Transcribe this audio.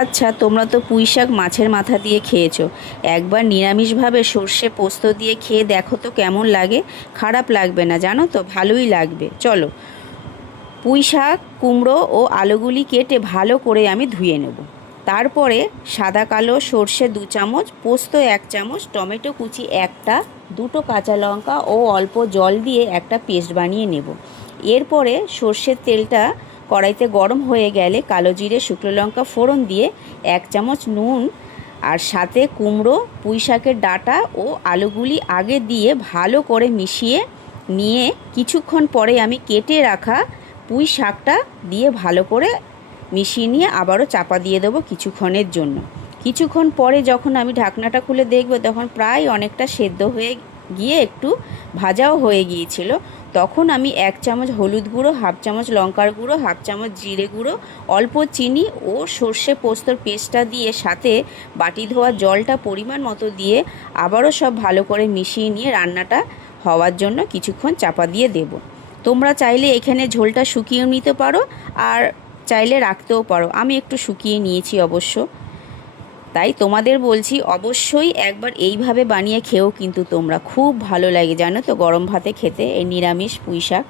আচ্ছা, তোমরা তো পুঁই শাক মাছের মাথা দিয়ে খেয়েছো, একবার নিরামিষভাবে সর্ষে পোস্ত দিয়ে খেয়ে দেখো তো কেমন লাগে। খারাপ লাগবে না জানো তো, ভালোই লাগবে। চলো, পুঁই শাক, কুমড়ো ও আলুগুলি কেটে ভালো করে আমি ধুয়ে নেব। তারপরে সাদা কালো সর্ষে 2 চামচ, পোস্ত 1 চামচ, টমেটো কুচি একটা, দুটো কাঁচা লঙ্কা ও অল্প জল দিয়ে একটা পেস্ট বানিয়ে নেব। এরপরে সর্ষের তেলটা কড়াইতে গরম হয়ে গেলে কালো জিরে শুকনো লঙ্কা ফোড়ন দিয়ে 1 চামচ নুন আর সাথে কুমড়ো, পুঁই শাকের ডাঁটা ও আলুগুলি আগে দিয়ে ভালো করে মিশিয়ে নিয়ে কিছুক্ষণ পরে আমি কেটে রাখা পুঁই শাকটা দিয়ে ভালো করে মিশিয়ে নিয়ে আবারও চাপা দিয়ে দেবো কিছুক্ষণের জন্য। কিছুক্ষণ পরে যখন আমি ঢাকনাটা খুলে দেখব তখন প্রায় অনেকটা সেদ্ধ হয়ে গিয়ে একটু ভাজাও হয়ে গিয়েছিল। তখন আমি 1 চামচ হলুদ গুঁড়ো, 1/2 চামচ লঙ্কার গুঁড়ো, 1/2 চামচ জিরে গুঁড়ো, অল্প চিনি ও সর্ষে পোস্তর পেস্টটা দিয়ে সাথে বাটি ধোয়া জলটা পরিমাণ মতো দিয়ে আবারও সব ভালো করে মিশিয়ে নিয়ে রান্নাটা হওয়ার জন্য কিছুক্ষণ চাপা দিয়ে দেব। তোমরা চাইলে এখানে ঝোলটা শুকিয়েও নিতে পারো আর চাইলে রাখতেও পারো। আমি একটু শুকিয়ে নিয়েছি অবশ্য। তাই তোমাদের বলছি অবশ্যই একবার এইভাবে বানিয়ে খেও, কিন্তু তোমরা খুব ভালো লাগে জানো তো গরম ভাতে খেতে এই নিরামিষ পুঁই শাক।